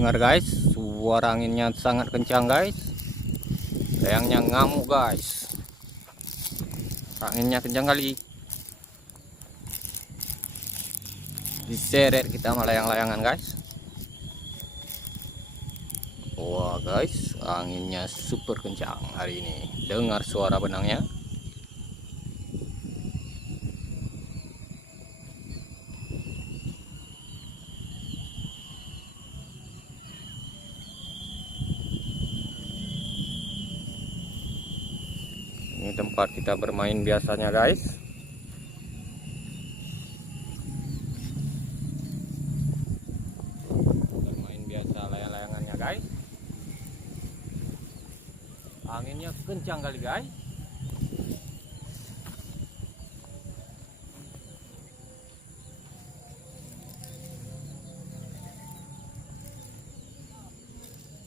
dengar guys, suara anginnya sangat kencang guys. Layangnya ngamuk guys. Anginnya kencang kali. Diseret kita sama layang-layangan guys. Wah guys, anginnya super kencang hari ini. Dengar suara benangnya. Ini tempat kita bermain biasanya guys. Bermain biasa layang-layangannya guys. Anginnya kencang kali guys.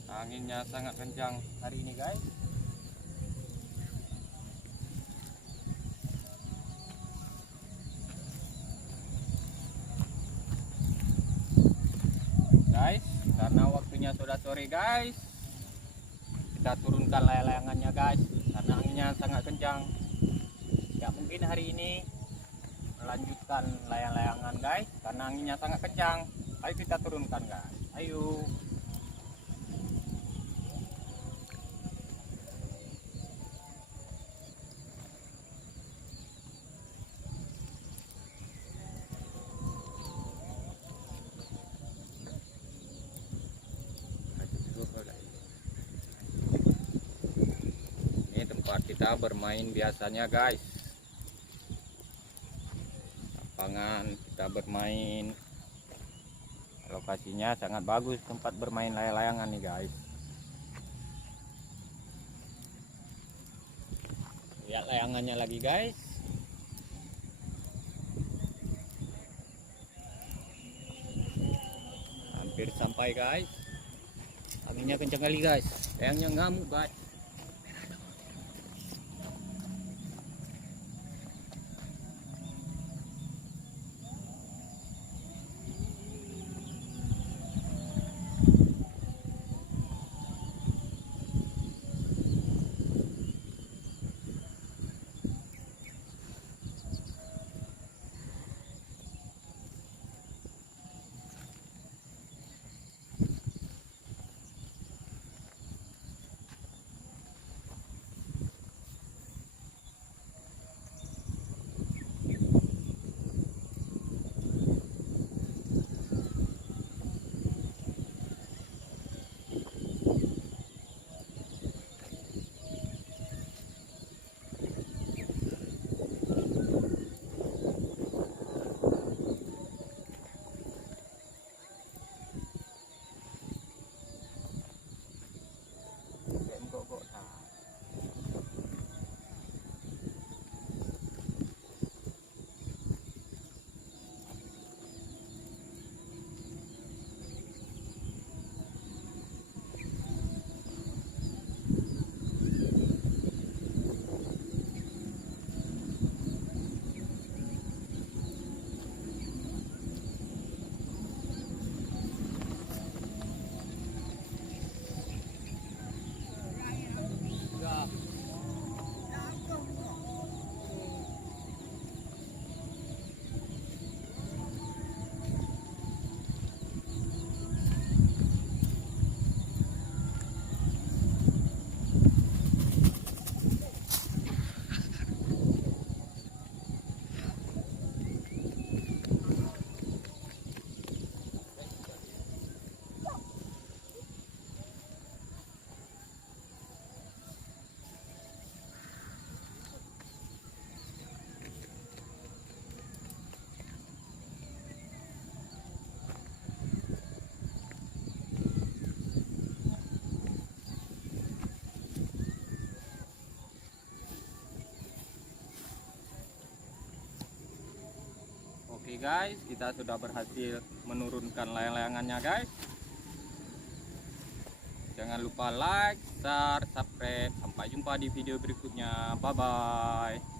Anginnya sangat kencang hari ini guys. Karena waktunya sudah sore guys, kita turunkan layang-layangannya guys, karena anginnya sangat kencang. Tidak mungkin hari ini melanjutkan layang-layangan guys, karena anginnya sangat kencang. Ayo kita turunkan guys, ayo. Ini tempat kita bermain biasanya guys. Lapangan kita bermain, lokasinya sangat bagus tempat bermain layang-layangan nih guys. Lihat layangannya lagi guys. Hampir sampai guys. Anginnya kencang kali guys. Layangnya ngamuk guys. Oke guys, kita sudah berhasil menurunkan layang-layangannya guys. Jangan lupa like, share, subscribe. Sampai jumpa di video berikutnya. Bye bye.